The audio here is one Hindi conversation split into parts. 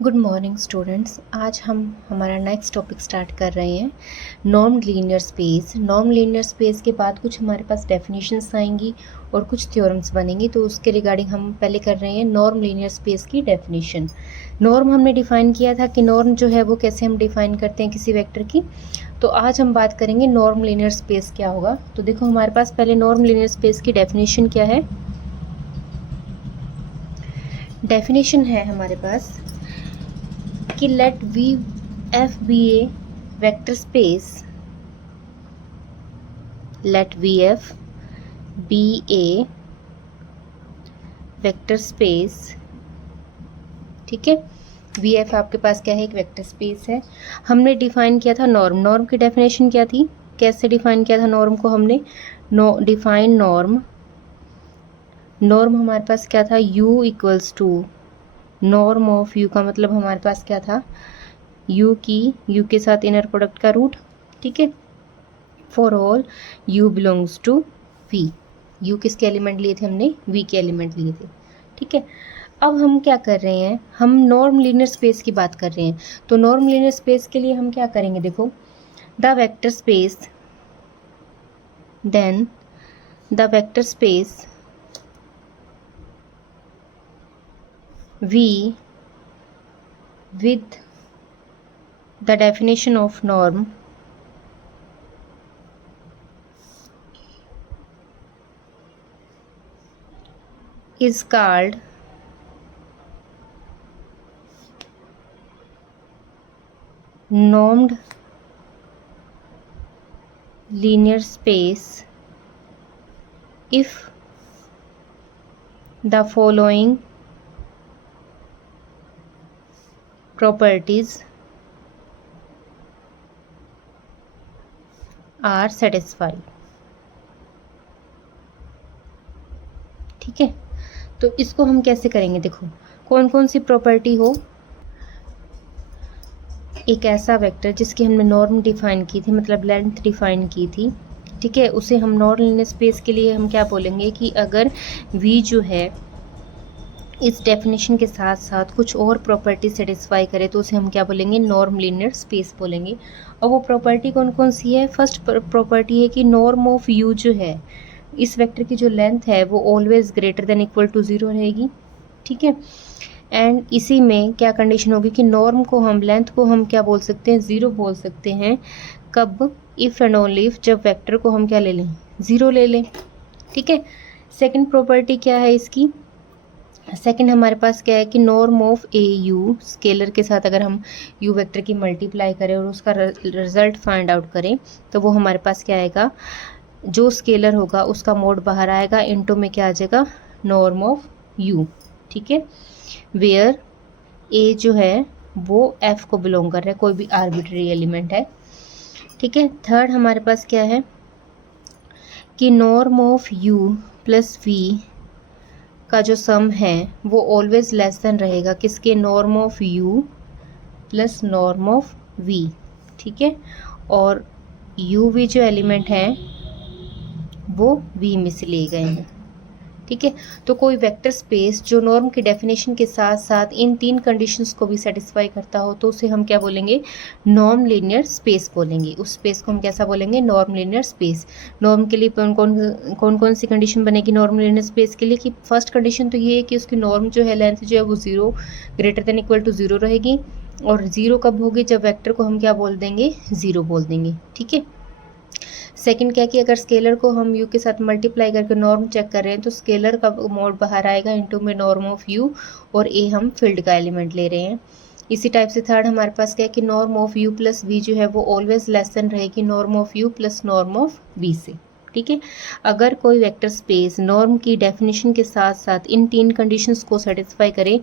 Good morning students. आज हम हमारा नेक्स्ट टॉपिक स्टार्ट कर रहे हैं, norm linear space. Norm linear space के बाद कुछ हमारे पास डेफिनेशंस आएंगी और कुछ थ्योरम्स बनेंगी। तो उसके रिगार्डिंग हम पहले कर रहे हैं नॉर्म लीनियर स्पेस की डेफिनेशन। नॉर्म हमने डिफाइन किया था कि नॉर्म जो है वो कैसे हम डिफाइन करते हैं किसी वेक्टर की। तो आज हम बात करेंगे नॉर्म लीनियर स्पेस क्या होगा। तो देखो हमारे पास पहले नॉर्म लीनियर स्पेस की डेफिनेशन क्या है। डेफिनेशन है हमारे पास कि let V F be a vector space, let V F be a vector space. ठीक है, वी एफ आपके पास क्या है, एक वेक्टर स्पेस है। हमने डिफाइन किया था नॉर्म। नॉर्म की डेफिनेशन क्या थी, कैसे डिफाइन किया था नॉर्म को हमने, डिफाइन नॉर्म। नॉर्म हमारे पास क्या था, u equals to norm of u का मतलब हमारे पास क्या था, u की u के साथ इनर प्रोडक्ट का रूट। ठीक है, for all u belongs to v। u किसके एलिमेंट लिए थे हमने, v के एलिमेंट लिए थे। ठीक है, अब हम क्या कर रहे हैं, हम नॉर्म लीनियर स्पेस की बात कर रहे हैं। तो नॉर्म लीनियर स्पेस के लिए हम क्या करेंगे, देखो the vector space, then the vector space v with the definition of norm is called normed linear space if the following properties are satisfied। ठीक है, तो इसको हम कैसे करेंगे, देखो कौन कौन सी प्रॉपर्टी हो। एक ऐसा वेक्टर जिसकी हमने नॉर्म डिफाइन की थी, मतलब लेंथ डिफाइन की थी। ठीक है, उसे हम नॉर्म लीनियर स्पेस के लिए हम क्या बोलेंगे कि अगर v जो है इस डेफिनेशन के साथ साथ कुछ और प्रॉपर्टी सेटिस्फाई करे तो उसे हम क्या बोलेंगे, नॉर्म लीनियर स्पेस बोलेंगे। और वो प्रॉपर्टी कौन कौन सी है, फर्स्ट प्रॉपर्टी है कि नॉर्म ऑफ u जो है, इस वेक्टर की जो लेंथ है वो always greater than equal to 0 रहेगी। ठीक है, एंड इसी में क्या कंडीशन होगी कि नॉर्म को हम, लेंथ को हम क्या बोल सकते हैं, 0 बोल सकते हैं। कब, इफ़ एंड ओनली इफ, जब वेक्टर को हम क्या ले लें, 0 ले लें। ठीक है, सेकंड प्रॉपर्टी क्या है इसकी, सेकंड हमारे पास क्या है कि norm of A you, scalar के साथ अगर हम यू वेक्टर की मल्टीप्लाई करें और उसका रिजल्ट फाइंड आउट करें तो वो हमारे पास क्या आएगा, जो स्केलर होगा उसका मोड बाहर आएगा, इनटू में क्या आ जाएगा, नॉर्म ऑफ यू। ठीक है, वेयर ए जो है वो एफ को बिलोंग कर रहा है, कोई भी आर्बिट्री एलिमेंट है। ठीक है, थर्ड हमारे पास क्या है कि norm of u plus v का जो सम है वो ऑलवेज लेस देन रहेगा किसके, norm of u plus norm of v। ठीक है, और u v जो एलिमेंट है वो v में से लिए गए हैं। ठीक है, तो कोई वेक्टर स्पेस जो नॉर्म की डेफिनेशन के साथ साथ इन तीन कंडीशंस को भी सेटिस्फाई करता हो तो उसे हम क्या बोलेंगे, नॉर्म लीनियर स्पेस बोलेंगे। उस स्पेस को हम कैसा बोलेंगे, नॉर्म लीनियर स्पेस। नॉर्म के लिए कौन कौन सी कंडीशन बनेगी नॉर्म लीनियर स्पेस के लिए, कि फर्स्ट कंडीशन तो ये है कि उसकी नॉर्म जो है, लेंथ जो है वो 0 ग्रेटर देन इक्वल टू 0 रहेगी। और 0 कब होगी, जब वेक्टर को हम क्या बोल देंगे, 0 बोल देंगे। ठीक है, सेकंड क्या कि अगर स्केलर को हम u के साथ मल्टीप्लाई करके नॉर्म चेक कर रहे हैं तो स्केलर का मोड बाहर आएगा, इनटू में नॉर्म ऑफ u, और a हम फील्ड का एलिमेंट ले रहे हैं। इसी टाइप से थर्ड हमारे पास क्या है कि norm of u plus v जो है वो ऑलवेज लेस देन रहेगी norm of u plus norm of v से। ठीक है, अगर कोई वेक्टर स्पेस नॉर्म की डेफिनेशन के साथ साथ इन तीन कंडीशंस को सेटिस्फाई करे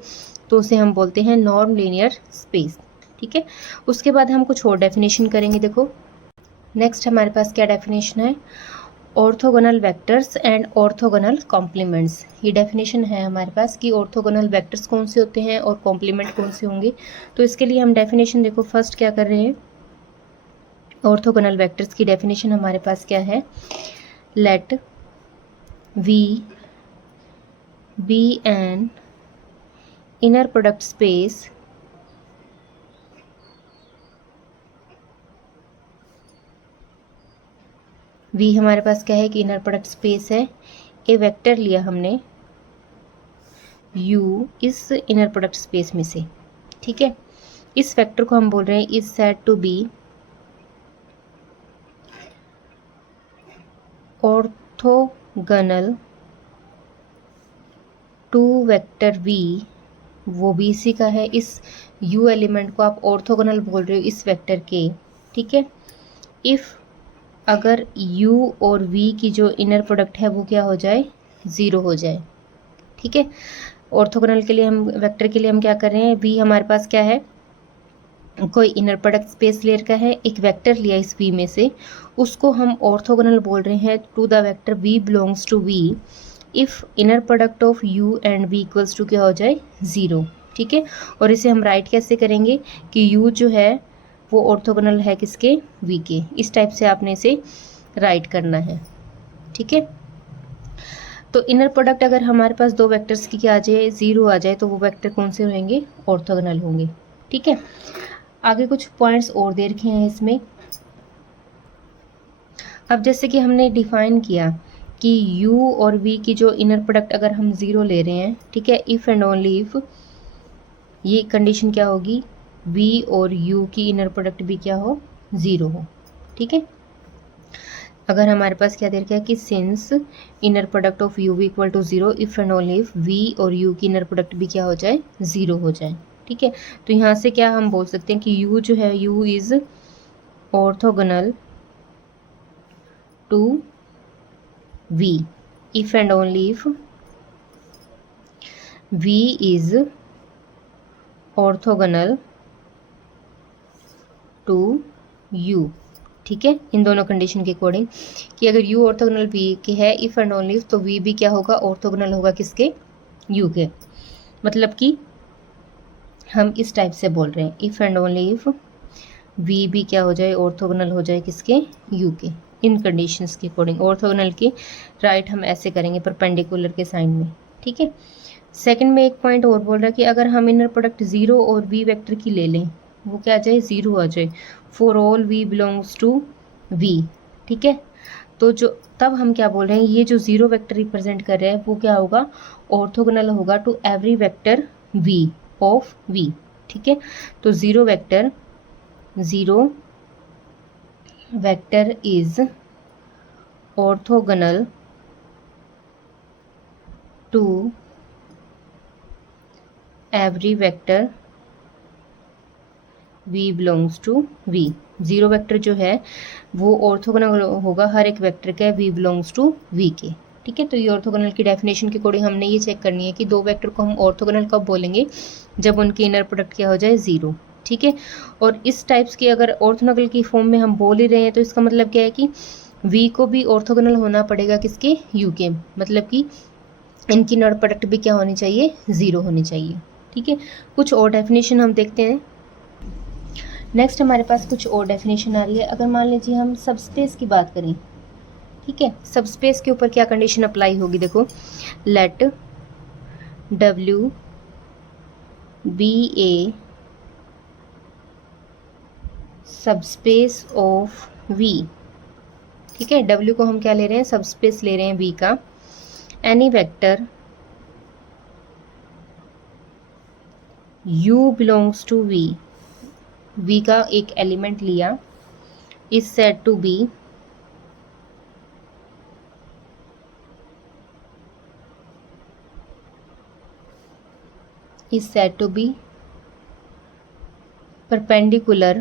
तो उसे हम बोलते हैं नॉर्म लीनियर स्पेस। ठीक है, उसके बाद हम कुछ और डेफिनेशन करेंगे। देखो नेक्स्ट हमारे पास क्या डेफिनेशन है, orthogonal vectors and orthogonal complements. ये डेफिनेशन है हमारे पास कि ऑर्थोगोनल वेक्टर्स कौन से होते हैं और कॉम्प्लीमेंट कौन से होंगे। तो इसके लिए हम डेफिनेशन देखो फर्स्ट क्या कर रहे हैं, ऑर्थोगोनल वेक्टर्स की डेफिनेशन हमारे पास क्या है, let V be an inner product space V हमारे पास क्या है कि इनर प्रोडक्ट स्पेस है। ए वेक्टर लिया हमने यू इस इनर प्रोडक्ट स्पेस में से, ठीक है। इस वेक्टर को हम बोल रहे हैं is said to be orthogonal to vector v, वो भी इसी का है। इस u एलिमेंट को आप ऑर्थोगोनल बोल रहे हो इस वेक्टर के, ठीक है। इफ़ अगर u और v की जो इनर प्रोडक्ट है वो क्या हो जाए, ज़ीरो हो जाए, ठीक है। ऑर्थोगोनल के लिए हम वेक्टर के लिए हम क्या कर रहे हैं, v हमारे पास क्या है, कोई इनर प्रोडक्ट स्पेस ले रखा है, एक वेक्टर लिया इस v में से, उसको हम ऑर्थोगोनल बोल रहे हैं to the vector v belongs to v if inner product of u and v equals to क्या हो जाए, ज़ीरो, ठीक है। और इसे हम राइट कैसे करेंगे कि u जो है वो ऑर्थोगोनल है किसके, v के। इस टाइप से आपने इसे राइट करना है, ठीक है। तो इनर प्रोडक्ट अगर हमारे पास दो वेक्टर्स की क्या आ जाए, ज़ीरो आ जाए, तो वो वेक्टर कौन से होंगे, ऑर्थोगोनल होंगे, ठीक है। आगे कुछ पॉइंट्स और दे रखे हैं इसमें। अब जैसे कि हमने डिफाइन किया कि u और v की जो इनर प्रोडक्ट अगर हम ज़ीरो ले रहे हैं, ठीक है, इफ़ एंड ओनली इफ़, ये कंडीशन क्या होगी, v और u की इनर प्रोडक्ट भी क्या हो, ज़ीरो हो, ठीक है। अगर हमारे पास क्या दे रखा है कि since inner product of u v equal to zero if and only if v और u की इनर प्रोडक्ट भी क्या हो जाए, ज़ीरो हो जाए, ठीक है। तो यहाँ से क्या हम बोल सकते हैं कि u जो है, u is orthogonal to v if and only if v is orthogonal to u, ठीक है। इन दोनों कंडीशन के अकॉर्डिंग कि अगर u ऑर्थोगोनल v के है, इफ़ एंड ओनली इफ, तो v भी क्या होगा, ऑर्थोगोनल होगा किसके, u के। मतलब कि हम इस टाइप से बोल रहे हैं if and only if v भी क्या हो जाए, ऑर्थोगोनल हो जाए किसके, u के। इन कंडीशंस के अकॉर्डिंग ऑर्थोगोनल के राइट हम ऐसे करेंगे परपेंडिकुलर के साइन में, ठीक है। सेकंड में एक पॉइंट और बोल रहा है कि अगर हम इनर प्रोडक्ट ज़ीरो और v वेक्टर की ले लें, वो क्या आ जाए, ज़ीरो आ जाए, for all v belongs to v, ठीक है। तो जो तब हम क्या बोल रहे हैं, ये जो ज़ीरो वेक्टर रिप्रेजेंट कर रहे हैं वो क्या होगा, ऑर्थोगोनल होगा to every vector v of v, ठीक है। तो zero vector is orthogonal to every vector v belongs to v। Zero vector जो है वो ऑर्थोगोनल होगा हर एक वेक्टर का v बिलोंग्स टू v के, ठीक है। तो ये ऑर्थोगोनल की डेफिनेशन के अकॉर्डिंग हमने ये चेक करनी है कि दो वेक्टर को हम ऑर्थोगोनल कब बोलेंगे, जब उनकी इनर प्रोडक्ट क्या हो जाए, ज़ीरो, ठीक है। और इस टाइप्स की अगर ऑर्थोगोनल की फॉर्म में हम बोल ही रहे हैं तो इसका मतलब क्या है कि v को भी ऑर्थोगोनल होना पड़ेगा किसके, u के। मतलब कि इनकी इनर प्रोडक्ट भी क्या होनी चाहिए, ज़ीरो होनी चाहिए, ठीक है। कुछ और डेफिनेशन हम देखते हैं। नेक्स्ट हमारे पास कुछ और डेफिनेशन आ रही है। अगर मान लीजिए हम सबस्पेस की बात करें, ठीक है, सबस्पेस के ऊपर क्या कंडीशन अप्लाई होगी, देखो, let W be a subspace of V, ठीक है। W को हम क्या ले रहे हैं, सबस्पेस ले रहे हैं V का। Any vector U belongs to V का एक एलिमेंट लिया, is said to be perpendicular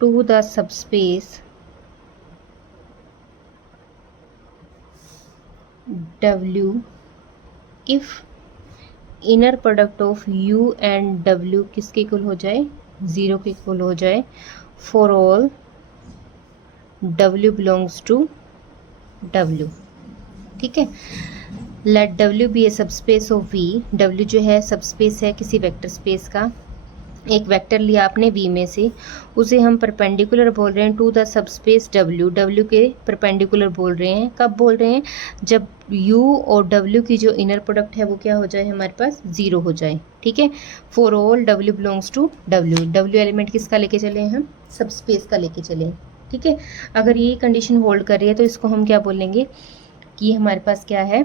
to the subspace W if inner product of U and W किसके इक्वल हो जाए, ज़ीरो के इक्वल हो जाए, for all W belongs to W, ठीक है। Let W be a subspace of V, W जो है सबस्पेस है किसी वेक्टर स्पेस का, एक वेक्टर लिया आपने V में से, उसे हम परपेंडिकुलर बोल रहे हैं to the subspace W, W के परपेंडिकुलर बोल रहे हैं। कब बोल रहे हैं? जब U और W की जो इनर प्रोडक्ट है वो क्या हो जाए, हमारे पास 0 हो जाए। ठीक है, for all W belongs to W, W element किसका लेके चले हैं हम? सबस्पेस का लेके चले हैं। ठीक है, अगर ये कंडीशन होल्ड कर रही है तो इसको हम क्या बोलेंगे कि हमारे पास क्या है,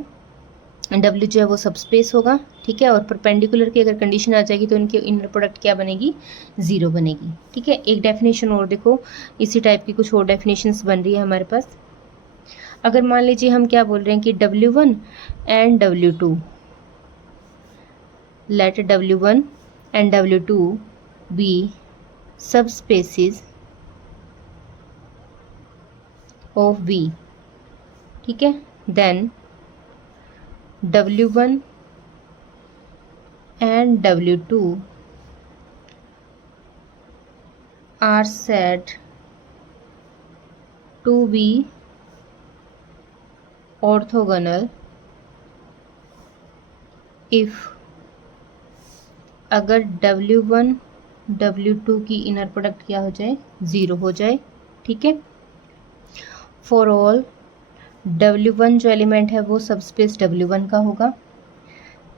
W जो है वो सबस्पेस होगा। ठीक है, और परपेंडिकुलर की अगर कंडीशन आ जाएगी तो इनके इनर प्रोडक्ट क्या बनेगी? 0 बनेगी। ठीक है, एक डेफिनेशन और देखो, इसी टाइप की कुछ और डेफिनेशंस बन रही है हमारे पास। अगर मान लीजिए हम क्या बोल रहे हैं कि W1 and W2, let W1 and W2 be subspaces of V। ठीक है, then W1 and W2 are said to be orthogonal if अगर W1 W2 की इनर प्रोडक्ट क्या हो जाए? 0 हो जाए। ठीक है, फॉर ऑल W1 जो एलिमेंट है वो सबस्पेस W1 का होगा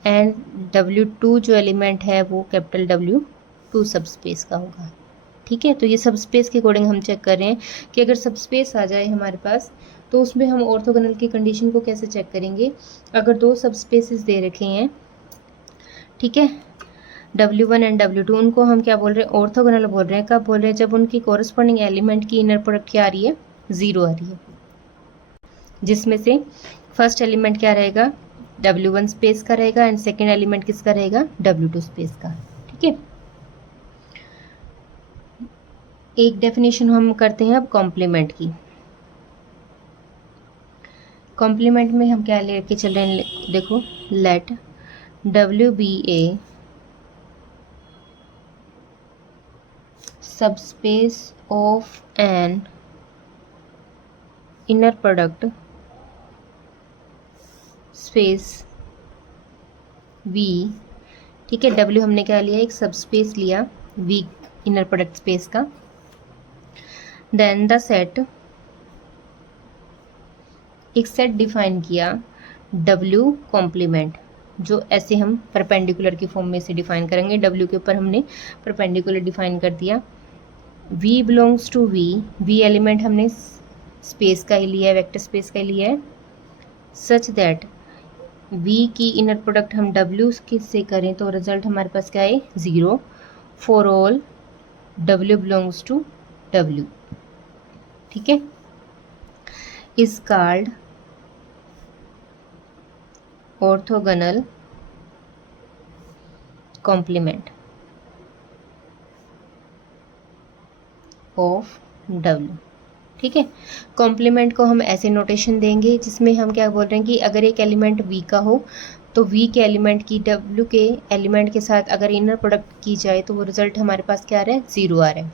एंड W2 जो एलिमेंट है वो कैपिटल W2 सबस्पेस का होगा। ठीक है, तो ये सबस्पेस के अकॉर्डिंग हम चेक कर रहे हैं कि अगर सबस्पेस आ जाए हमारे पास तो उसमें हम ऑर्थोगोनल की कंडीशन को कैसे चेक करेंगे। अगर दो सबस्पेसेस दे रखे हैं, ठीक है, W1 एंड W2, उनको हम क्या बोल रहे हैं? ऑर्थोगोनल बोल रहे हैं। कब बोल रहे हैं? जब उनकी कॉरस्पॉन्डिंग एलिमेंट की इनर प्रोडक्ट क्या आ रही है? 0 आ रही है, जिसमें से फर्स्ट एलिमेंट क्या रहेगा? W1 स्पेस का रहेगा एंड सेकेंड एलिमेंट किसका रहेगा? W2 स्पेस का। ठीक है, एक डेफिनेशन हम करते हैं अब कॉम्प्लीमेंट की। कॉम्प्लीमेंट में हम क्या लेके चल रहे हैं? देखो, let W be a subspace of an inner product space V। ठीक है, W हमने क्या लिया? एक सबस्पेस लिया V इनर प्रोडक्ट स्पेस का। देन द सेट, एक सेट डिफाइन किया W कॉम्प्लीमेंट, जो ऐसे हम परपेंडिकुलर की फॉर्म में से डिफाइन करेंगे। W के ऊपर हमने परपेंडिकुलर डिफाइन कर दिया। V belongs to V element हमने स्पेस का ही लिया है, वेक्टर स्पेस का ही लिया है, सच दैट V की इनर प्रोडक्ट हम W से करें तो रिजल्ट हमारे पास क्या है? 0 for all W belongs to W। ठीक है, is called orthogonal complement of W। ठीक है, कॉम्प्लीमेंट को हम ऐसे नोटेशन देंगे जिसमें हम क्या बोल रहे हैं कि अगर एक एलिमेंट V का हो तो V के एलिमेंट की W के एलिमेंट के साथ अगर इनर प्रोडक्ट की जाए तो वो रिजल्ट हमारे पास क्या आ रहा है? 0 आ रहा है।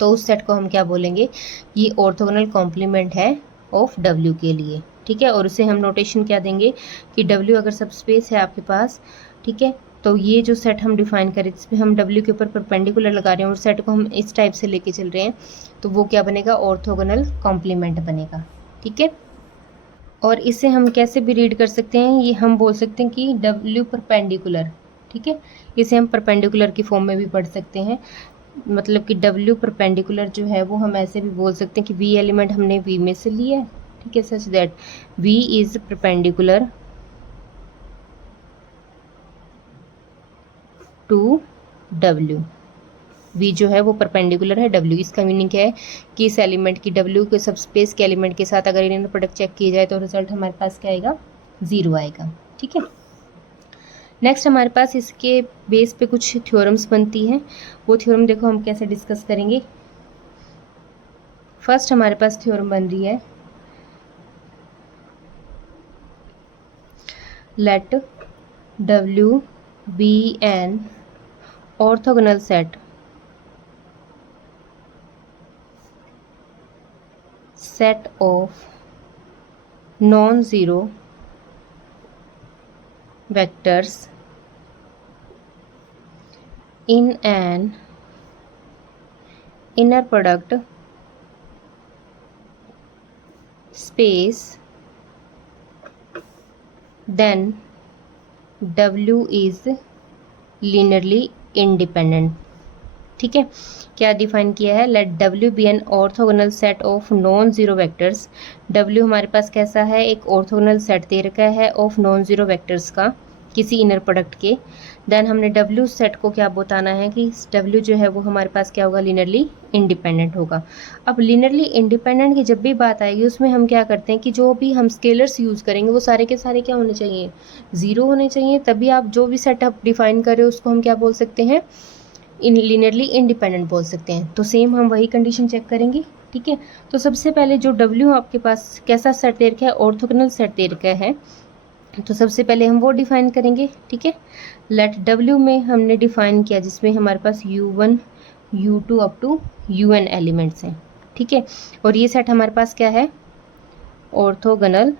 तो उस सेट को हम क्या बोलेंगे? ये ऑर्थोगोनल कॉम्प्लीमेंट है ऑफ W के लिए। ठीक है, और उसे हम नोटेशन क्या देंगे कि W अगर सबस्पेस है आपके पास, ठीक है, तो ये जो सेट हम डिफाइन करें जिसमें हम W के ऊपर परपेंडिकुलर लगा रहे हैं और सेट को हम इस टाइप से लेके चल रहे हैं, तो वो क्या बनेगा? ऑर्थोगोनल कॉम्प्लीमेंट बनेगा। ठीक है, और इसे हम कैसे भी रीड कर सकते हैं? ये हम बोल सकते हैं कि W परपेंडिकुलर। ठीक है, इसे हम परपेंडिकुलर की फॉर्म में भी पढ़ सकते हैं, मतलब कि W परपेंडिकुलर जो है वो हम ऐसे भी बोल सकते हैं कि V एलिमेंट हमने V में से लिया है। ठीक है, such that V is perpendicular to W। V जो है वो परपेंडिकुलर है W। इसका मीनिंग क्या है कि इस एलिमेंट की W के सबस्पेस के एलिमेंट के साथ अगर इनर प्रोडक्ट चेक किया जाए तो रिजल्ट हमारे पास क्या आएगा? 0 आएगा। ठीक है, नेक्स्ट हमारे पास इसके बेस पे कुछ थ्योरम्स बनती हैं। वो थ्योरम देखो हम कैसे डिस्कस करेंगे। फर्स्ट हमारे पास थ्योरम बन रही है, let W be an orthogonal set of non-zero vectors in an inner product space then W is linearly independent. ठीक है, क्या डिफाइन किया है? Let W be an orthogonal set of non zero vectors. W हमारे पास कैसा है? एक ऑर्थोगोनल सेट दे रखा है ऑफ नॉन जीरो वेक्टर्स का, किसी इनर प्रोडक्ट के। देन हमने W सेट को क्या बताना है कि W जो है वो हमारे पास क्या होगा? लीनियरली इंडिपेंडेंट होगा। अब लीनियरली इंडिपेंडेंट की जब भी बात आएगी उसमें हम क्या करते हैं कि जो भी हम स्केलर्स यूज़ करेंगे वो सारे के सारे क्या होने चाहिए? ज़ीरो होने चाहिए, तभी आप जो भी सेट आप डिफाइन कर रहे हो उसको हम क्या बोल सकते हैं? इन लीनियरली इंडिपेंडेंट बोल सकते हैं। तो सेम हम वही कंडीशन चेक करेंगे। ठीक है, तो सबसे पहले जो W आपके पास कैसा सेट दे रखा है? ऑर्थोगोनल सेट दे रखा है, तो सबसे पहले हम वो डिफाइन करेंगे। ठीक है, लेट W में हमने डिफाइन किया जिसमें हमारे पास U1 U2 up to UN elements हैं। ठीक है, और ये सेट हमारे पास क्या है? ऑर्थोगोनल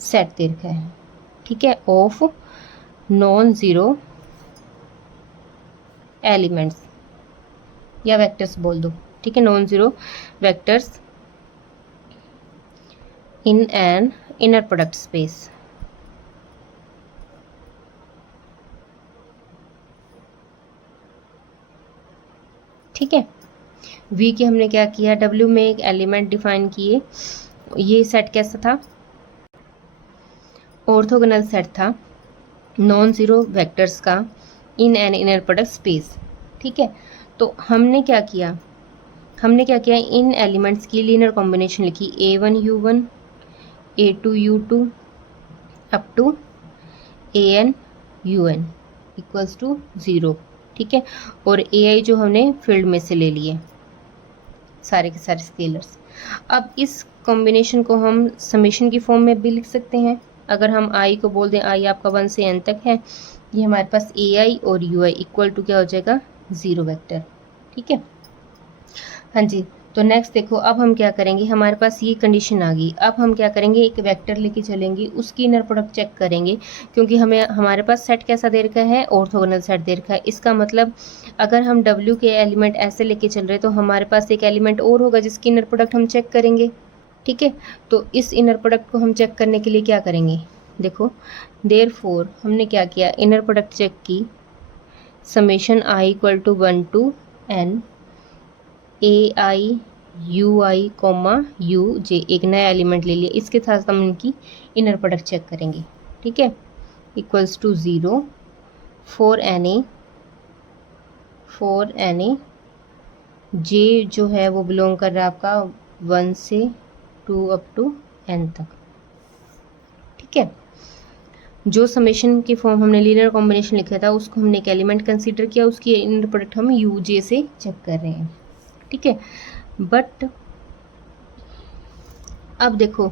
सेट दे रखा है। ठीक है, ऑफ नॉन ज़ीरो एलिमेंट्स या वेक्टर्स बोल दो। ठीक है, non zero vectors in an inner product space. ठीक है, V के हमने क्या किया? W में एक एलिमेंट डिफाइन किए। ये सेट कैसा था? ऑर्थोगोनल सेट था नॉन ज़ीरो वेक्टर्स का in an inner product space. ठीक है, तो हमने क्या किया? इन एलिमेंट्स की लीनियर कॉम्बिनेशन लिखी A1 U1 A2 U2 up to AN UN equals to 0। ठीक है, और AI जो हमने फील्ड में से ले लिए सारे के सारे स्केलर्स। अब इस कॉम्बिनेशन को हम समेशन की फॉर्म में भी लिख सकते हैं। अगर हम I को बोल दें, I आपका 1 से N तक है, ये हमारे पास AI और UI इक्वल टू क्या हो जाएगा? 0 वेक्टर। ठीक है, हाँ जी। तो नेक्स्ट देखो, अब हम क्या करेंगे? हमारे पास ये कंडीशन आ गई। अब हम क्या करेंगे? एक वेक्टर लेके चलेंगे, उसकी इनर प्रोडक्ट चेक करेंगे, क्योंकि हमें हमारे पास सेट कैसा दे रखा है? ऑर्थोगोनल सेट दे रखा है। इसका मतलब अगर हम W के एलिमेंट ऐसे लेके चल रहे तो हमारे पास एक एलिमेंट और होगा जिसकी इनर प्रोडक्ट हम चेक करेंगे। ठीक है, तो इस इनर प्रोडक्ट को हम चेक करने के लिए क्या करेंगे? देखो, देयरफॉर हमने क्या किया? इनर प्रोडक्ट चेक की summation I equal to 1 to N AI UI UJ, एक नया एलिमेंट ले लिया, इसके साथ हम इनकी इनर प्रोडक्ट चेक करेंगे। ठीक है, equals to 0 for any J जो है वो बिलोंग कर रहा है आपका 1 से 2 अप टू N तक। ठीक है, जो समेशन की फॉर्म हमने लीनियर कॉम्बिनेशन लिखा था उसको हमने एक एलिमेंट कंसीडर किया, उसकी इनर प्रोडक्ट हम UJ से चेक कर रहे हैं। ठीक है, बट अब देखो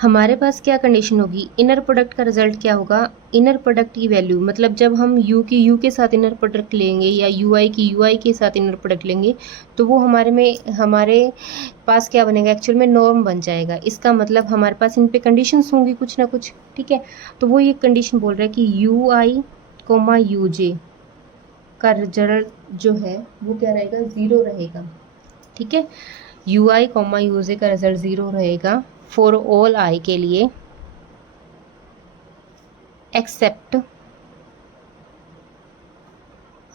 हमारे पास क्या कंडीशन होगी? इनर प्रोडक्ट का रिजल्ट क्या होगा? इनर प्रोडक्ट की वैल्यू, मतलब जब हम U की U के साथ इनर प्रोडक्ट लेंगे या UI की UI के साथ इनर प्रोडक्ट लेंगे तो वो हमारे पास क्या बनेगा? एक्चुअल में नॉर्म बन जाएगा। इसका मतलब हमारे पास इन पे कंडीशंस होंगी कुछ ना कुछ। ठीक है, तो वो ये कंडीशन बोल रहा है कि UI, UJ का रिजल्ट जो है वो क्या रहेगा? 0 रहेगा। ठीक है, UI, UJ का रिजल्ट 0 रहेगा फॉर ऑल I के लिए except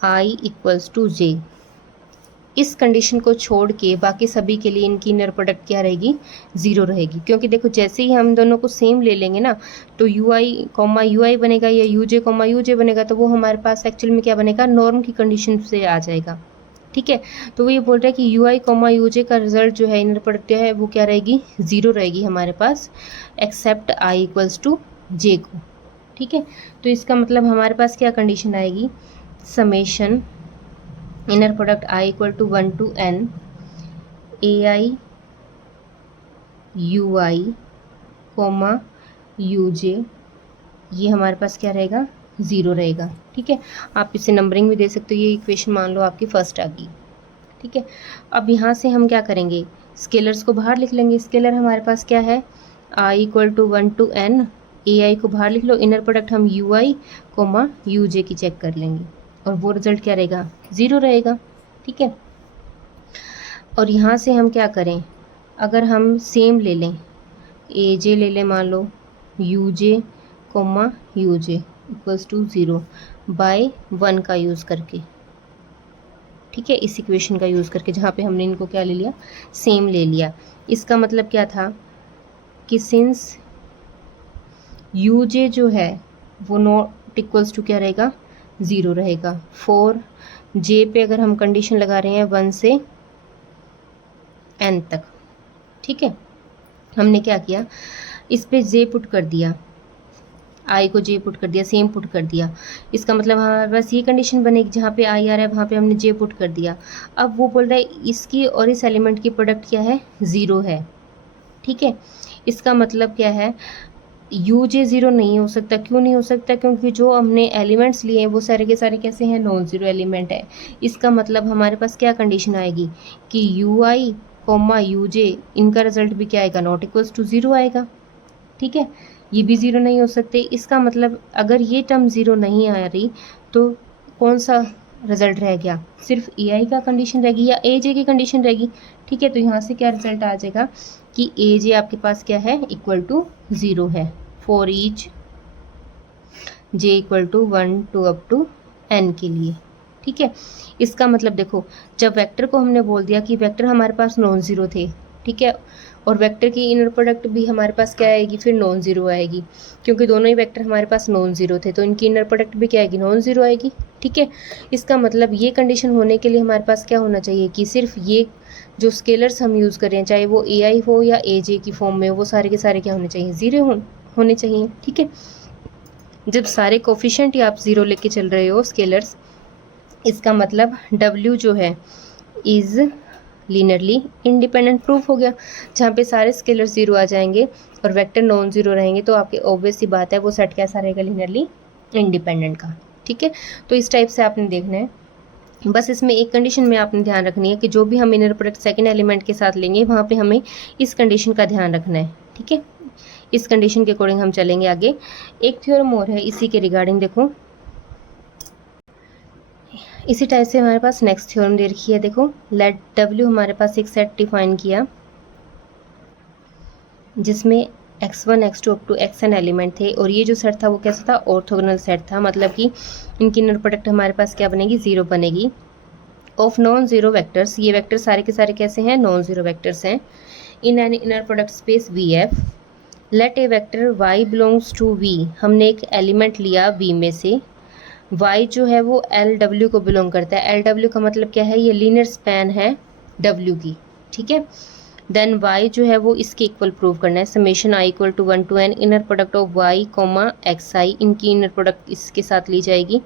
I equals to J। इस कंडीशन को छोड़ के बाकी सभी के लिए इनकी इनर प्रोडक्ट क्या रहेगी? 0 रहेगी, क्योंकि देखो जैसे ही हम दोनों को सेम ले लेंगे ना तो UI, UI बनेगा या UJ, UJ बनेगा, तो वो हमारे पास एक्चुअल में क्या बनेगा? नॉर्म की कंडीशन से आ जाएगा। ठीक है, तो वो ये बोल रहा है कि UI, UJ का रिजल्ट जो है इनर प्रोडक्ट है वो क्या रहेगी? 0 रहेगी हमारे पास except I equals to J को। ठीक है, तो इसका मतलब हमारे पास क्या कंडीशन आएगी? Summation inner product I equal to 1 to N AI UI UJ, ये हमारे पास क्या रहेगा? 0 रहेगा। ठीक है, आप इसे नंबरिंग भी दे सकते हो। ये इक्वेशन मान लो आपकी फर्स्ट आ गई। ठीक है, अब यहाँ से हम क्या करेंगे? स्केलर्स को बाहर लिख लेंगे। स्केलर हमारे पास क्या है? I equal to 1 to N AI को बाहर लिख लो, इनर प्रोडक्ट हम UI, UJ की चेक कर लेंगे। और वो रिजल्ट क्या रहेगा, 0 रहेगा। ठीक है, और यहाँ से हम क्या करें, अगर हम सेम ले लें, ए जे ले लें, मान लो U J comma U J equals to 0 by 1 का यूज़ करके। ठीक है, इस इक्वेशन का यूज़ करके, जहाँ पे हमने इनको क्या ले लिया, सेम ले लिया। इसका मतलब क्या था कि सिंस यू जे जो है वो नॉट इक्वल्स टू क्या रहेगा, 0 रहेगा। फॉर जे पे अगर हम कंडीशन लगा रहे हैं 1 से n तक। ठीक है, हमने क्या किया, इस पे जे पुट कर दिया, आई को जे पुट कर दिया, सेम पुट कर दिया। इसका मतलब हमारे पास ये कंडीशन बनेगी, जहाँ पे आई आ रहा है वहाँ पे हमने जे पुट कर दिया। अब वो बोल रहा है इसकी और इस एलिमेंट की प्रोडक्ट क्या है, 0 है। ठीक है, इसका मतलब क्या है, यू जे 0 नहीं हो सकता। क्यों नहीं हो सकता, क्योंकि जो हमने एलिमेंट्स लिए हैं वो सारे के सारे कैसे हैं, नॉन ज़ीरो एलिमेंट है। इसका मतलब हमारे पास क्या कंडीशन आएगी कि यू आई कोमा यू जे, इनका रिजल्ट भी क्या आएगा, नॉट इक्वल्स टू 0 आएगा। ठीक है, ये भी 0 नहीं हो सकते। इसका मतलब अगर ये टर्म 0 नहीं आ रही तो कौन सा रिजल्ट रह गया, सिर्फ ए आई का कंडीशन रहेगी या ए जे की कंडीशन रहेगी। ठीक है, तो यहाँ से क्या रिजल्ट आ जाएगा कि ए जे आपके पास क्या है, इक्वल टू 0 है for each J equal to 1 to up to n के लिए। ठीक है, इसका मतलब देखो, जब वेक्टर को हमने बोल दिया कि वेक्टर हमारे पास नॉन ज़ीरो थे, ठीक है, और वेक्टर की इनर प्रोडक्ट भी हमारे पास क्या आएगी, फिर नॉन ज़ीरो आएगी, क्योंकि दोनों ही वेक्टर हमारे पास नॉन ज़ीरो थे, तो इनकी इनर प्रोडक्ट भी क्या आएगी, नॉन ज़ीरो आएगी। ठीक है, इसका मतलब ये कंडीशन होने के लिए हमारे पास क्या होना चाहिए कि सिर्फ ये जो स्केलर्स हम यूज़ कर रहे हैं, चाहे वो ए आई हो या ए जे की फॉर्म में हो, वो सारे के सारे क्या होने चाहिए, ज़ीरो होने चाहिए। ठीक है, जब सारे कोफिशिएंट ही आप ज़ीरो लेके चल रहे हो स्केलर्स, इसका मतलब W जो है इज़ लीनियरली इंडिपेंडेंट प्रूफ हो गया। जहाँ पे सारे स्केलर 0 आ जाएंगे और वेक्टर नॉन ज़ीरो रहेंगे तो आपके ऑब्वियस सी बात है वो सेट कैसा रहेगा, लीनियरली इंडिपेंडेंट का। ठीक है, तो इस टाइप से आपने देखना है। बस इसमें एक कंडीशन में आपने ध्यान रखनी है कि जो भी हम इनर प्रोडक्ट सेकेंड एलिमेंट के साथ लेंगे वहाँ पे हमें इस कंडीशन का ध्यान रखना है। ठीक है, इस कंडीशन के अकॉर्डिंग हम चलेंगे आगे। एक थ्योरम और है इसी के रिगार्डिंग, देखो इसी टाइप से हमारे पास नेक्स्ट थ्योरम दे रखी है। देखो लेट W हमारे पास एक सेट डिफाइन किया जिसमें x1 x2 up to xn element थे, और ये जो सेट था वो कैसा था, ऑर्थोगोनल सेट था, मतलब कि इनकी इनर प्रोडक्ट हमारे पास क्या बनेगी, 0 बनेगी। ऑफ नॉन ज़ीरो वेक्टर्स, ये वेक्टर सारे के सारे कैसे हैं, नॉन ज़ीरो वेक्टर्स हैं, in an inner product space VF। Let a vector y belongs to V, हमने एक एलिमेंट लिया V में से, y जो है वो LW को बिलोंग करता है। LW का मतलब क्या है, ये लीनियर स्पैन है W की। ठीक है, देन y जो है वो इसके इक्वल प्रूव करना है, summation i equal to 1 to n inner product of y comma xi, इनकी इनर प्रोडक्ट इसके साथ ली जाएगी,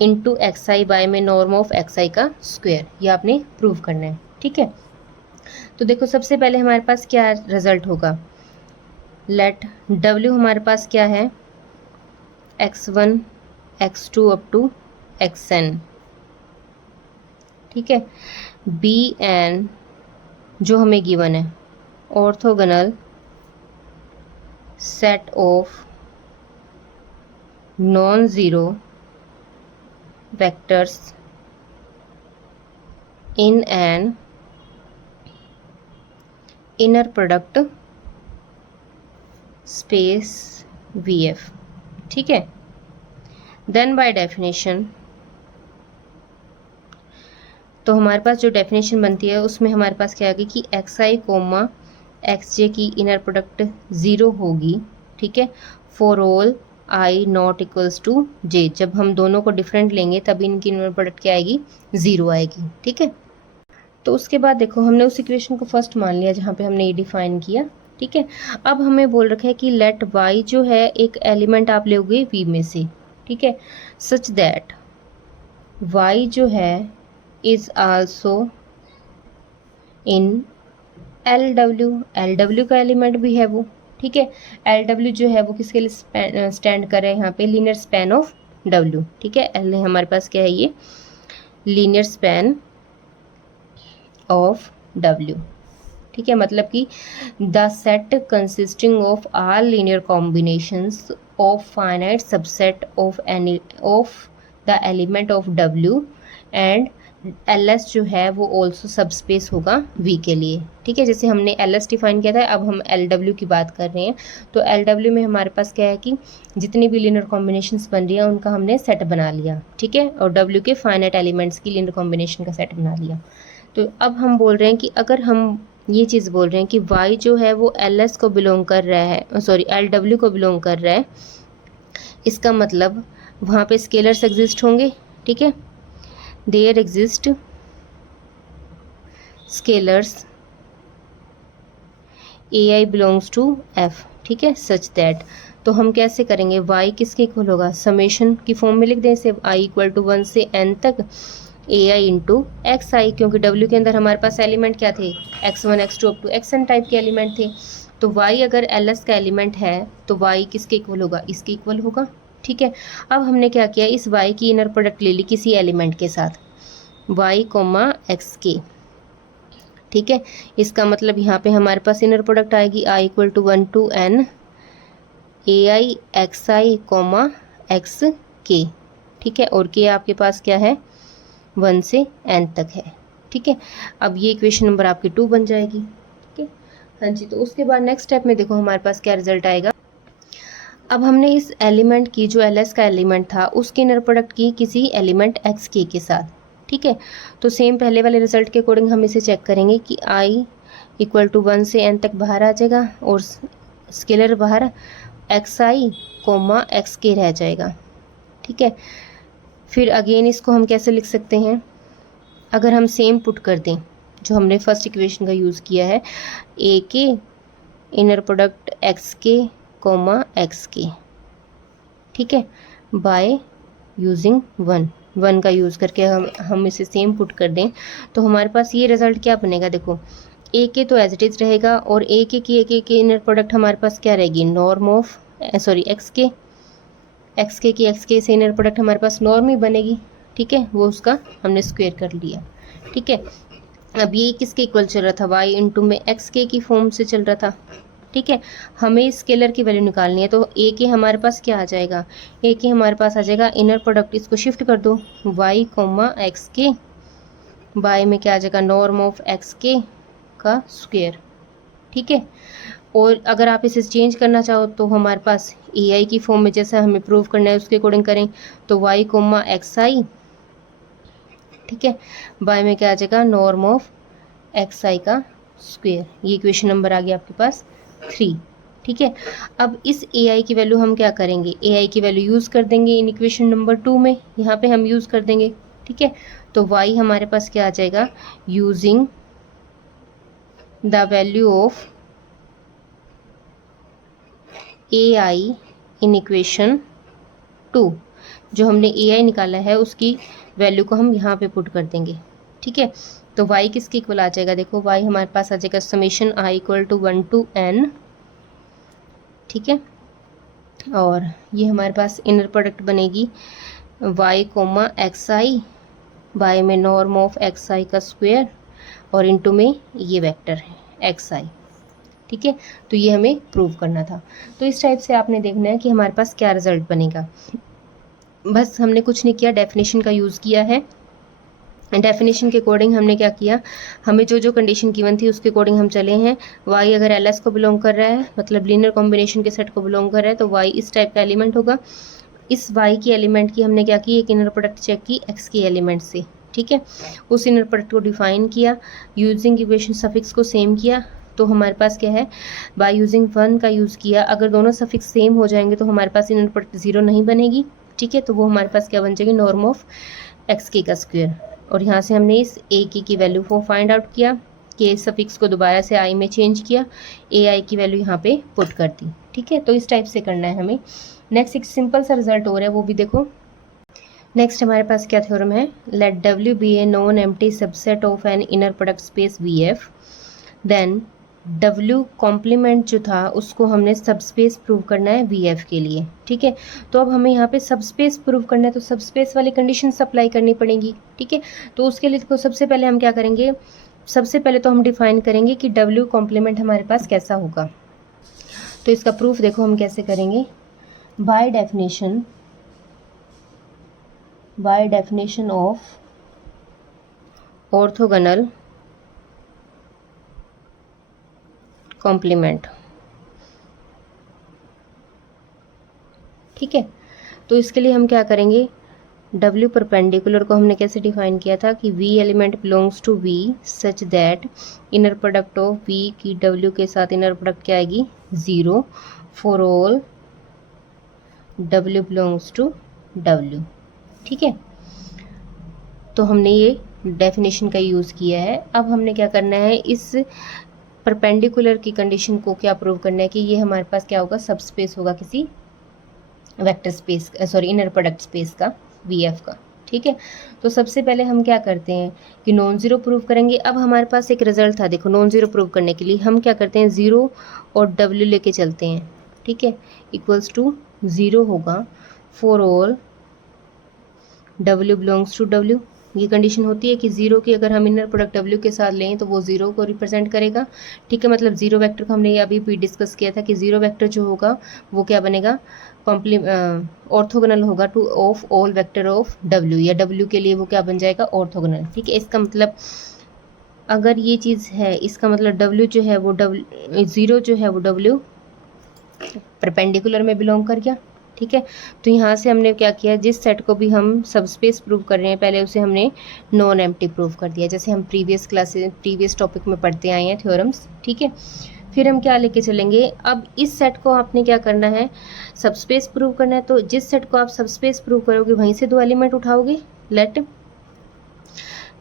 इंटू xi बाय में नॉर्म ऑफ xi का स्क्वायर, ये आपने प्रूव करना है। ठीक है, तो देखो सबसे पहले हमारे पास क्या रिजल्ट होगा, लेट W हमारे पास क्या है, x1 x2 up to xn। ठीक है, Bn जो हमें गिवन है, orthogonal set of non zero vectors in an inner product space VF। ठीक है, देन बाय डेफिनेशन, तो हमारे पास जो डेफिनेशन बनती है उसमें हमारे पास क्या आएगी कि xi कोमा xj की इनर प्रोडक्ट 0 होगी। ठीक है, for all i not equals to j, जब हम दोनों को डिफरेंट लेंगे तब इनकी इनर प्रोडक्ट क्या आएगी, 0 आएगी। ठीक है, तो उसके बाद देखो हमने उस इक्वेशन को फर्स्ट मान लिया जहाँ पे हमने ये डिफाइन किया। ठीक है, अब हमें बोल रखा है कि लेट y जो है एक एलिमेंट आप लोगे V में से। ठीक है, सच दैट y जो है इज आल्सो इन LW का एलिमेंट भी है वो। ठीक है, LW जो है वो किसके लिए स्टैंड कर रहा है यहाँ पे, लीनियर स्पैन ऑफ W। ठीक है, L हमारे पास क्या है, ये लीनियर स्पैन ऑफ W। ठीक है, मतलब कि the set consisting of all linear combinations of finite subset of any of the element of W and LS जो है वो ऑल्सो सबस्पेस होगा V के लिए। ठीक है, जैसे हमने LS डिफाइन किया था, अब हम LW की बात कर रहे हैं। तो LW में हमारे पास क्या है कि जितनी भी लीनियर कॉम्बिनेशंस बन रही हैं उनका हमने सेट बना लिया। ठीक है, और W के फाइनाइट एलिमेंट्स की लीनियर कॉम्बिनेशन का सेट बना लिया। तो अब हम बोल रहे हैं कि अगर हम ये चीज़ बोल रहे हैं कि Y जो है वो LS को बिलोंग कर रहा है, सॉरी LW को बिलोंग कर रहा है, इसका मतलब वहाँ पे स्केलर्स एग्जिस्ट होंगे। ठीक है, there exist scalars AI belongs to F। ठीक है, सच दैट, तो हम कैसे करेंगे, y किसके इक्वल होगा, समेशन की फॉर्म में लिख दें इसे, i इक्वल टू 1 से n तक AI इंटू एक्स आई, क्योंकि W के अंदर हमारे पास एलिमेंट क्या थे, x1 x2 up to xn type के एलिमेंट थे। तो y अगर LS का एलिमेंट है तो y किसके इक्वल होगा, इसके इक्वल होगा। ठीक है, अब हमने क्या किया, इस y की इनर प्रोडक्ट ले ली किसी एलिमेंट के साथ, y कोमा एक्स के। ठीक है, इसका मतलब यहाँ पे हमारे पास इनर प्रोडक्ट आएगी i equal to 1 to n AI x i comma x k. ठीक है, और k आपके पास क्या है, 1 से n तक है। ठीक है, अब ये इक्वेशन नंबर आपकी 2 बन जाएगी। ठीक है, हाँ जी। तो उसके बाद नेक्स्ट स्टेप में देखो हमारे पास क्या रिजल्ट आएगा। अब हमने इस एलिमेंट की, जो LS का एलिमेंट था, उसकी इनर प्रोडक्ट की किसी एलिमेंट XK के साथ। ठीक है, तो सेम पहले वाले रिजल्ट के अकॉर्डिंग हम इसे चेक करेंगे कि i इक्वल टू 1 से n तक बाहर आ जाएगा और स्केलर बाहर XI कोमा XK रह जाएगा। ठीक है, फिर अगेन इसको हम कैसे लिख सकते हैं, अगर हम सेम पुट कर दें जो हमने फर्स्ट इक्वेशन का यूज़ किया है, AK inner product XK comma XK। ठीक है, बाय यूजिंग 1 का यूज़ करके हम इसे सेम पुट कर दें तो हमारे पास ये रिजल्ट क्या बनेगा, देखो AK तो एज इट इज़ रहेगा और AK की इनर प्रोडक्ट हमारे पास क्या रहेगी, नॉर्म ऑफ सॉरी XK की XK से इनर प्रोडक्ट हमारे पास नॉर्म ही बनेगी। ठीक है, वो उसका हमने स्क्वायर कर लिया। ठीक है, अब ये किसके इक्वल चल रहा था, y इंटू में XK की फॉर्म से चल रहा था। ठीक है, हमें स्केलर की वैल्यू निकालनी है, तो AK हमारे पास क्या आ जाएगा, AK हमारे पास आ जाएगा इनर प्रोडक्ट, इसको शिफ्ट कर दो, y कोमा XK बाय में क्या आ जाएगा, नॉर्म ऑफ XK का स्क्वायर। ठीक है, और अगर आप इसे चेंज करना चाहो तो हमारे पास AI की फॉर्म में जैसा हमें प्रूव करना है उसके अकॉर्डिंग करें, तो y कोमा XI। ठीक है, बाय में क्या आ जाएगा, नॉर्म ऑफ XI का स्क्वायर। ये इक्वेशन नंबर आ गया आपके पास 3। ठीक है, अब इस AI की वैल्यू हम क्या करेंगे, AI की वैल्यू यूज़ कर देंगे इन इक्वेशन नंबर 2 में, यहाँ पे हम यूज़ कर देंगे। ठीक है, तो y हमारे पास क्या आ जाएगा, using the value of AI in equation 2, जो हमने AI निकाला है उसकी वैल्यू को हम यहाँ पे पुट कर देंगे। ठीक है, तो y किसके इक्वल आ जाएगा, देखो y हमारे पास आ जाएगा summation i equal to 1 to n। ठीक है, और ये हमारे पास इनर प्रोडक्ट बनेगी y कोमा XI बाय में नॉर्म ऑफ XI का स्क्वायर और इनटू में ये वेक्टर है XI। ठीक है, तो ये हमें प्रूव करना था। तो इस टाइप से आपने देखना है कि हमारे पास क्या रिजल्ट बनेगा। बस हमने कुछ नहीं किया, डेफिनेशन का यूज़ किया है। डेफिनेशन के अकॉर्डिंग हमने क्या किया, हमें जो जो कंडीशन गिवन थी उसके अकॉर्डिंग हम चले हैं। y अगर LS को बिलोंग कर रहा है, मतलब लीनियर कॉम्बिनेशन के सेट को बिलोंग कर रहा है, तो y इस टाइप का एलिमेंट होगा। इस y की एलिमेंट की हमने क्या की, एक इनर प्रोडक्ट चेक की x के एलिमेंट से। ठीक है, उस इनर प्रोडक्ट को डिफाइन किया, यूजिंग इक्वेशन सफिक्स को सेम किया, तो हमारे पास क्या है, बाय यूजिंग 1 का यूज़ किया। अगर दोनों सफिक्स सेम हो जाएंगे तो हमारे पास इनर प्रोडक्ट 0 नहीं बनेगी। ठीक है, तो वो हमारे पास क्या बन जाएगी, नॉर्म ऑफ XK का स्क्वायर। और यहाँ से हमने इस AK की वैल्यू को फाइंड आउट किया, के सफिक्स को दोबारा से I में चेंज किया, AI की वैल्यू यहाँ पे पुट कर दी। ठीक है, तो इस टाइप से करना है हमें। नेक्स्ट एक सिंपल सा रिजल्ट हो रहा है, वो भी देखो। नेक्स्ट हमारे पास क्या थ्योरम है, let W be a non empty subset of an inner product space VF, then W complement जो था उसको हमने सबस्पेस प्रूव करना है VF के लिए। ठीक है, तो अब हमें यहाँ पे सबस्पेस प्रूव करना है, तो सबस्पेस वाली कंडीशन अप्लाई करनी पड़ेगी। ठीक है, तो उसके लिए देखो सबसे पहले हम क्या करेंगे, सबसे पहले तो हम डिफाइन करेंगे कि W कॉम्प्लीमेंट हमारे पास कैसा होगा। तो इसका प्रूफ देखो हम कैसे करेंगे, by definition by definition of orthogonal complement. ठीक है, तो इसके लिए हम क्या करेंगे, W परपेंडिकुलर को हमने कैसे डिफाइन किया था कि V element belongs to V such that inner product of V की W के साथ इनर प्रोडक्ट क्या आएगी, 0 for all W belongs to W। ठीक है, तो हमने ये डेफिनेशन का यूज़ किया है। अब हमने क्या करना है, इस परपेंडिकुलर की कंडीशन को क्या प्रूव करना है कि ये हमारे पास क्या होगा, सब स्पेस होगा किसी vector space, sorry inner product space का, VF का। ठीक है, तो सबसे पहले हम क्या करते हैं कि नॉन ज़ीरो प्रूव करेंगे। अब हमारे पास एक रिजल्ट था, देखो नॉन ज़ीरो प्रूव करने के लिए हम क्या करते हैं, 0 और W लेके चलते हैं। ठीक है, इक्वल्स टू 0 होगा for all W belongs to W। ये कंडीशन होती है कि 0 की अगर हम इनर प्रोडक्ट W के साथ लें तो वो 0 को रिप्रेजेंट करेगा। ठीक है, मतलब 0 वेक्टर को हमने अभी भी डिस्कस किया था कि 0 वेक्टर जो होगा वो क्या बनेगा, ऑर्थोगोनल होगा two of all vector of W, या W के लिए वो क्या बन जाएगा, ऑर्थोगोनल। ठीक है, इसका मतलब अगर ये चीज़ है, इसका मतलब W जो है वो 0 जो है वो W परपेंडिकुलर में बिलोंग कर गया। ठीक है, तो यहाँ से हमने क्या किया, जिस सेट को भी हम सब स्पेस प्रूव कर रहे हैं पहले उसे हमने नॉन एम्प्टी प्रूव कर दिया, जैसे हम प्रीवियस टॉपिक में पढ़ते आए हैं थ्योरम्स। ठीक है, फिर हम क्या लेके चलेंगे, अब इस सेट को आपने क्या करना है, सब स्पेस प्रूव करना है। तो जिस सेट को आप सब स्पेस प्रूव करोगे वहीं से 2 एलिमेंट उठाओगे। Let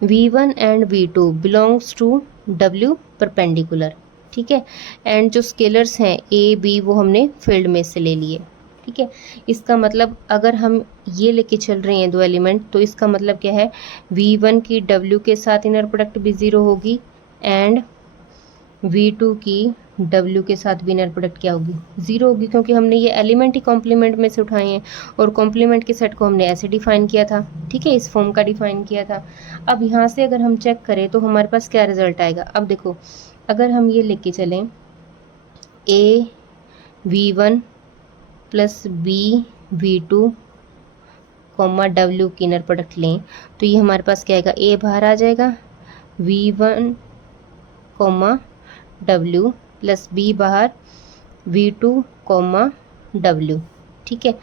V1 and V2 belongs to W perpendicular. ठीक है, एंड जो स्केलर्स हैं A B वो हमने फील्ड में से ले लिए। ठीक है, इसका मतलब अगर हम ये लेके चल रहे हैं 2 एलिमेंट, तो इसका मतलब क्या है, V1 की W के साथ इनर प्रोडक्ट भी 0 होगी एंड V2 की W के साथ भी इनर प्रोडक्ट क्या होगी, 0 होगी, क्योंकि हमने ये एलिमेंट ही कॉम्प्लीमेंट में से उठाए हैं और कॉम्प्लीमेंट के सेट को हमने ऐसे डिफाइन किया था। ठीक है, इस फॉर्म का डिफाइन किया था। अब यहाँ से अगर हम चेक करें तो हमारे पास क्या रिजल्ट आएगा। अब देखो, अगर हम ये लेके चलें A V1 plus B V2 W की इनर प्रोडक्ट लें तो ये हमारे पास क्या आएगा, A बाहर आ जाएगा, V1 W प्लस B बाहर, V2 W। ठीक है,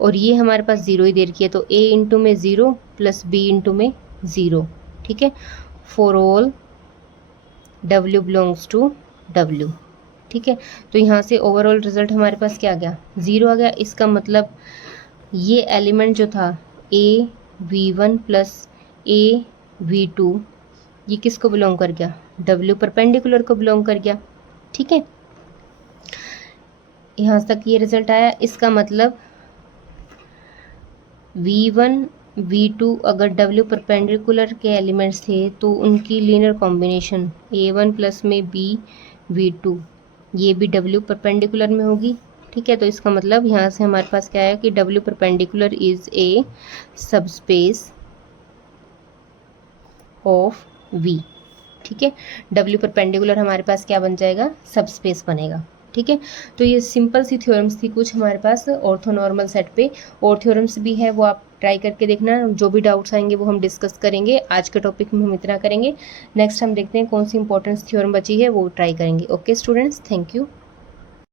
और ये हमारे पास 0 ही दे रखी है, तो A इंटू में 0 प्लस B इंटू में 0। ठीक है, for all W belongs to W। ठीक है, तो यहाँ से ओवरऑल रिजल्ट हमारे पास क्या आ गया, 0 आ गया। इसका मतलब ये एलिमेंट जो था A V1 plus A V2 ये किसको बिलोंग कर गया, W परपेंडिकुलर को बिलोंग कर गया। ठीक है, यहाँ तक ये रिजल्ट आया। इसका मतलब V1 V2 अगर W परपेंडिकुलर के एलिमेंट्स थे तो उनकी लीनियर कॉम्बिनेशन A1 प्लस में B V2 ये भी W परपेंडिकुलर में होगी। ठीक है, तो इसका मतलब यहाँ से हमारे पास क्या है कि W परपेंडिकुलर इज ए सब स्पेस ऑफ V। ठीक है, W परपेंडिकुलर हमारे पास क्या बन जाएगा, सब स्पेस बनेगा। ठीक है, तो ये सिंपल सी थ्योरम्स थी कुछ हमारे पास ऑर्थोनॉर्मल सेट पे, और थ्योरम्स भी है वो आप ट्राई करके देखना। जो भी डाउट्स आएंगे वो हम डिस्कस करेंगे। आज के टॉपिक में हम इतना करेंगे, नेक्स्ट हम देखते हैं कौन सी इंपॉर्टेंट थ्योरम बची है वो ट्राई करेंगे। Okay students, thank you.